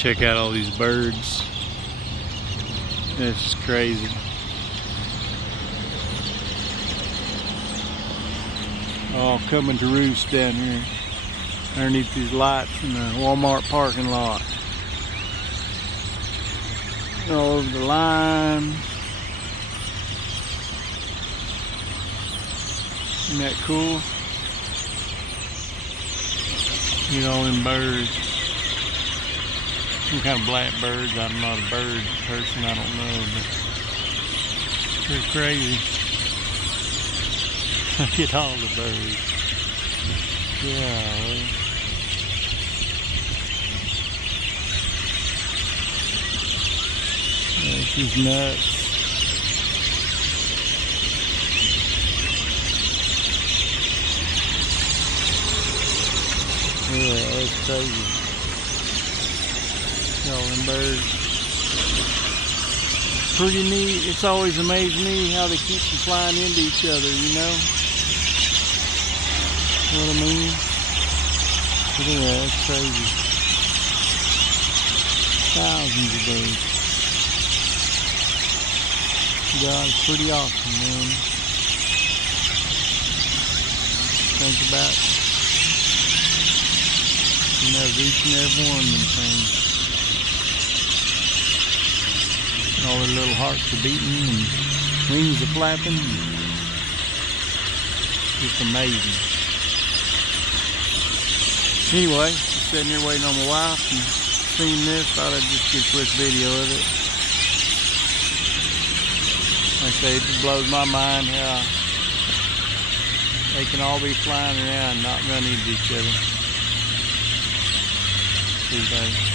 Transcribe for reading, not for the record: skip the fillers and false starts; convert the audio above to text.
Check out all these birds. This is crazy. All coming to roost down here underneath these lights in the Walmart parking lot. All over the line. Isn't that cool? You know, all them birds. Some kind of black birds. I'm not a bird person, I don't know, but it's pretty crazy. Look at all the birds. Yeah. This is nuts. Yeah, that's crazy. All them birds. Pretty neat. It's always amazed me how they keep from flying into each other, you know? Know what I mean? Look at that, that's crazy. Thousands of birds. God, it's pretty awesome, man. Think about, you know, each and every one of them things. All their little hearts are beating and wings are flapping. Just amazing. Anyway, just sitting here waiting on my wife and seeing this, thought I'd just get a quick video of it. Like I say, it just blows my mind how they can all be flying around and not run into each other. See, buddy.